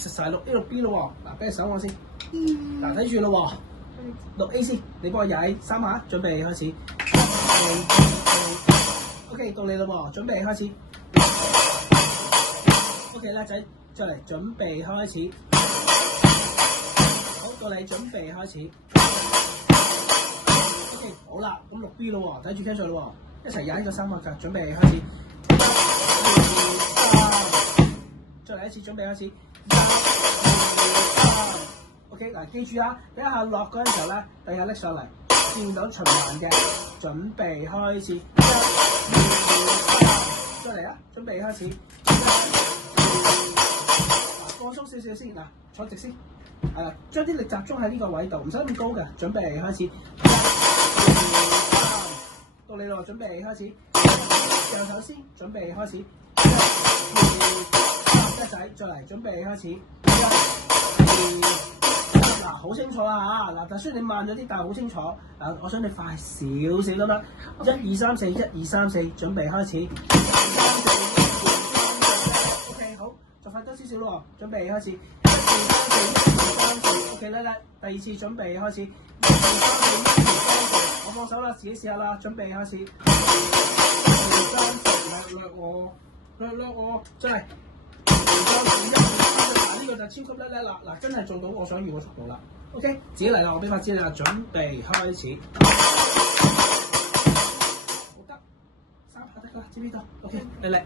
食晒6 A 6 B 咯喎，嗱俾隻手我先，嗱睇住咯喎，6 A 先，你幫我踩3下，準備開始。OK， 到你咯喎，準備開始。OK 叻仔，再嚟準備開始。好，到你準備開始。OK， 好啦，咁6 B 咯喎，睇住 cash 咯喎，一齊踩個3個格，準備開始。再嚟一次，準備開始。OK， 嗱記住啊，第一下落嗰陣時候咧，第二下拎上嚟，見到循環嘅，準備開始。再嚟啦，準備開始。放鬆少少先，嗱坐直先，係啦，將啲力集中喺呢個位度，唔使咁高嘅，準備開始。到你咯，準備開始。右手先，準備開始。一仔，再嚟，準備開始。嗱，好清楚啦嚇！嗱，但雖然你慢咗啲，但係好清楚。嗱，我想你快少少咁啦。1 2 3 4，1 2 3 4，準備開始。OK， 好，就快多少少咯喎，準備開始。1 2 3 4，1 2 3 4 ，OK 叻叻。第二次準備開始。1 2 3 4，1 2 3 4，我放手啦，自己試下啦，準備開始。1 2 3 4，掠我，真係。呢個就超級叻叻啦！嗱，真係做到我想要嘅速度啦。OK， 自己嚟啦，我俾法知你啦，準備開始。好得，3下得㗎啦，知唔知道 ？OK， 嚟。